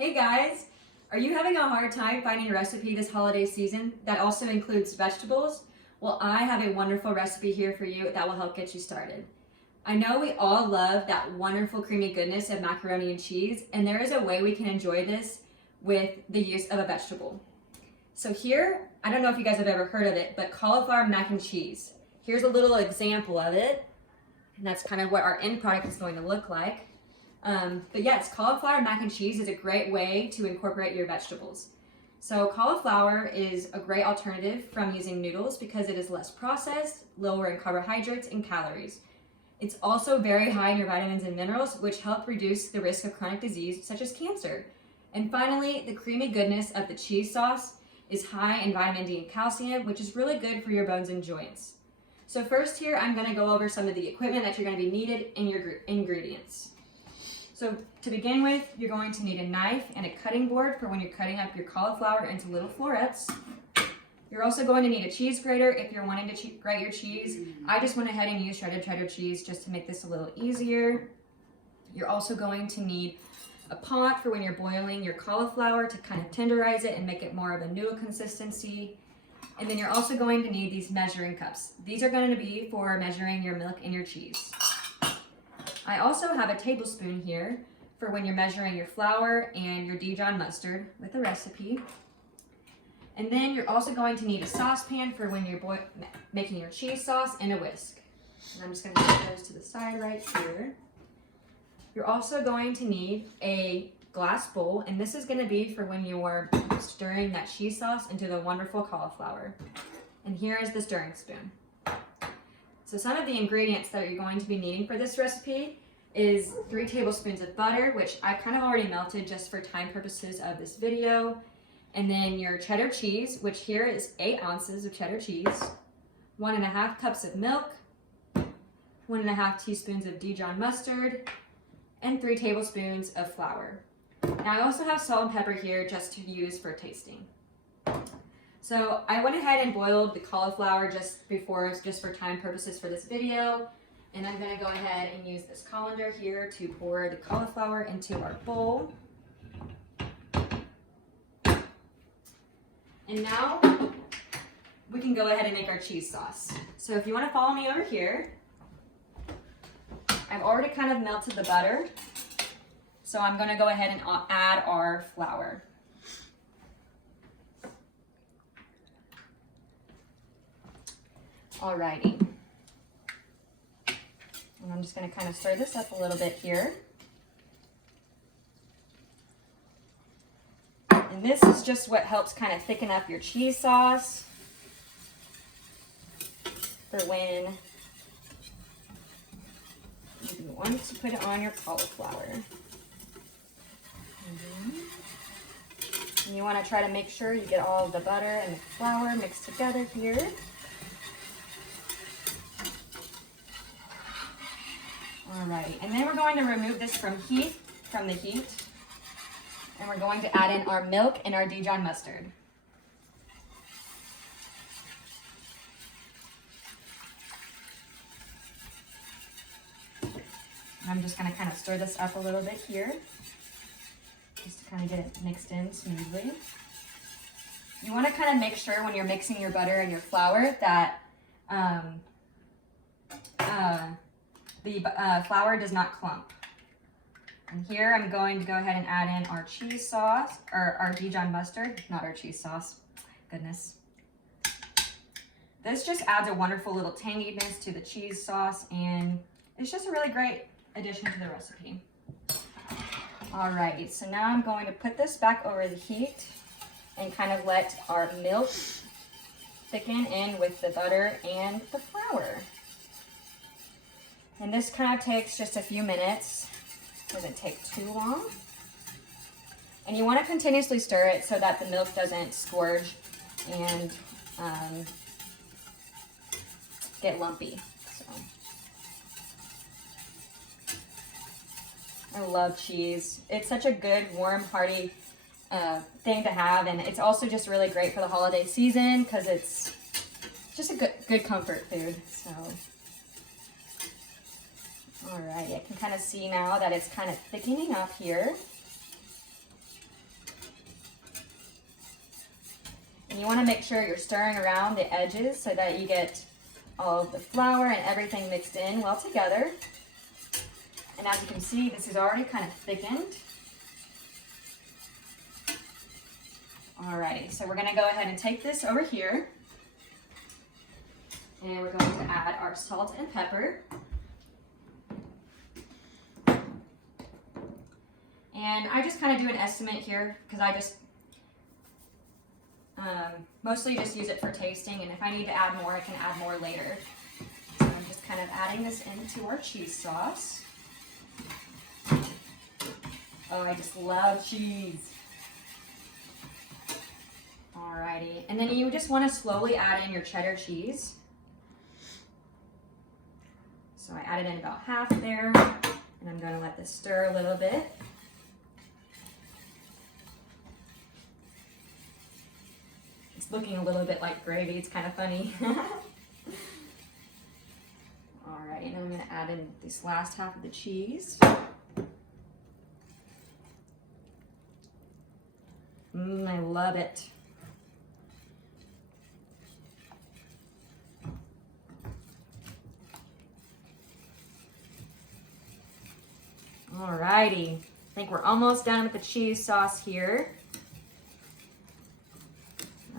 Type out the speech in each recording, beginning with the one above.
Hey guys, are you having a hard time finding a recipe this holiday season that also includes vegetables? Well, I have a wonderful recipe here for you that will help get you started. I know we all love that wonderful creamy goodness of macaroni and cheese, and there is a way we can enjoy this with the use of a vegetable. So here, I don't know if you guys have ever heard of it, but cauliflower mac and cheese. Here's a little example of it, and that's kind of what our end product is going to look like. But yes, cauliflower mac and cheese is a great way to incorporate your vegetables. So cauliflower is a great alternative from using noodles because it is less processed, lower in carbohydrates and calories. It's also very high in your vitamins and minerals, which help reduce the risk of chronic disease such as cancer. And finally, the creamy goodness of the cheese sauce is high in vitamin D and calcium, which is really good for your bones and joints. So first here, I'm going to go over some of the equipment that you're going to be needed in your ingredients. So to begin with, you're going to need a knife and a cutting board for when you're cutting up your cauliflower into little florets. You're also going to need a cheese grater if you're wanting to grate your cheese. I just went ahead and used shredded cheddar cheese just to make this a little easier. You're also going to need a pot for when you're boiling your cauliflower to kind of tenderize it and make it more of a noodle consistency. And then you're also going to need these measuring cups. These are going to be for measuring your milk and your cheese. I also have a tablespoon here for when you're measuring your flour and your Dijon mustard with the recipe. And then you're also going to need a saucepan for when you're making your cheese sauce and a whisk. And I'm just going to put those to the side right here. You're also going to need a glass bowl, and this is going to be for when you're stirring that cheese sauce into the wonderful cauliflower. And here is the stirring spoon. So some of the ingredients that you're going to be needing for this recipe is 3 tablespoons of butter, which I kind of already melted just for time purposes of this video. And then your cheddar cheese, which here is 8 ounces of cheddar cheese, 1.5 cups of milk, 1.5 teaspoons of Dijon mustard, and 3 tablespoons of flour. Now I also have salt and pepper here just to use for tasting. So I went ahead and boiled the cauliflower just for time purposes for this video. And I'm going to go ahead and use this colander here to pour the cauliflower into our bowl. And now we can go ahead and make our cheese sauce. So if you want to follow me over here, I've already kind of melted the butter. So I'm going to go ahead and add our flour. Alrighty. And I'm just going to kind of stir this up a little bit here. And this is just what helps kind of thicken up your cheese sauce for when you want to put it on your cauliflower. And you want to try to make sure you get all of the butter and the flour mixed together here. Alrighty, and then we're going to remove this from the heat, and we're going to add in our milk and our Dijon mustard. And I'm just going to kind of stir this up a little bit here, just to kind of get it mixed in smoothly. You want to kind of make sure when you're mixing your butter and your flour that the flour does not clump. And here I'm going to go ahead and add in our cheese sauce, or our Dijon mustard, not our cheese sauce, goodness. This just adds a wonderful little tanginess to the cheese sauce, and it's just a really great addition to the recipe. Alrighty, so now I'm going to put this back over the heat and kind of let our milk thicken in with the butter and the flour. And this kind of takes just a few minutes. Doesn't take too long. And you want to continuously stir it so that the milk doesn't scourge and get lumpy. So I love cheese. It's such a good, warm, hearty thing to have, and it's also just really great for the holiday season because it's just a good comfort food. So. Alright, I can kind of see now that it's kind of thickening up here. And you want to make sure you're stirring around the edges so that you get all of the flour and everything mixed in well together. And as you can see, this is already kind of thickened. Alrighty, so we're going to go ahead and take this over here. And we're going to add our salt and pepper. And I just kind of do an estimate here because I just mostly just use it for tasting, and if I need to add more, I can add more later. So I'm just kind of adding this into our cheese sauce. Oh, I just love cheese. Alrighty, and then you just want to slowly add in your cheddar cheese. So I added in about half there, and I'm going to let this stir a little bit. It's looking a little bit like gravy. It's kind of funny. Alright, and I'm going to add in this last half of the cheese. I love it. Alrighty, I think we're almost done with the cheese sauce here.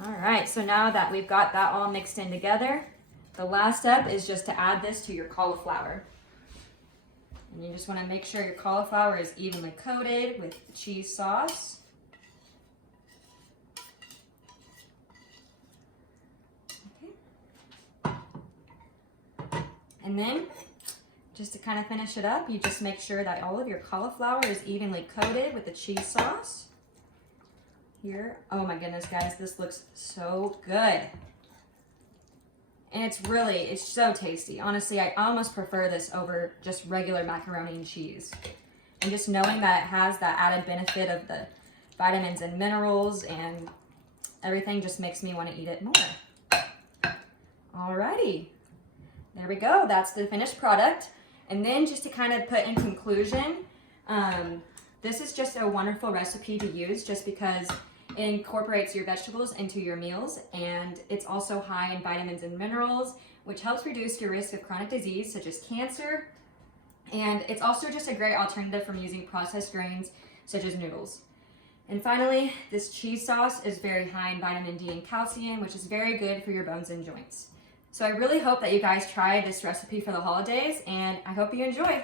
Alright, so now that we've got that all mixed in together, the last step is just to add this to your cauliflower. And you just want to make sure your cauliflower is evenly coated with the cheese sauce. Okay. And then, just to kind of finish it up, you just make sure that all of your cauliflower is evenly coated with the cheese sauce. Here, oh my goodness, guys, this looks so good. And it's so tasty. Honestly, I almost prefer this over just regular macaroni and cheese. And just knowing that it has that added benefit of the vitamins and minerals and everything just makes me want to eat it more. Alrighty, there we go. That's the finished product. And then just to kind of put in conclusion, this is just a wonderful recipe to use just because it incorporates your vegetables into your meals, and it's also high in vitamins and minerals, which helps reduce your risk of chronic disease such as cancer. And it's also just a great alternative from using processed grains such as noodles. And finally, this cheese sauce is very high in vitamin D and calcium, which is very good for your bones and joints. So I really hope that you guys try this recipe for the holidays, and I hope you enjoy.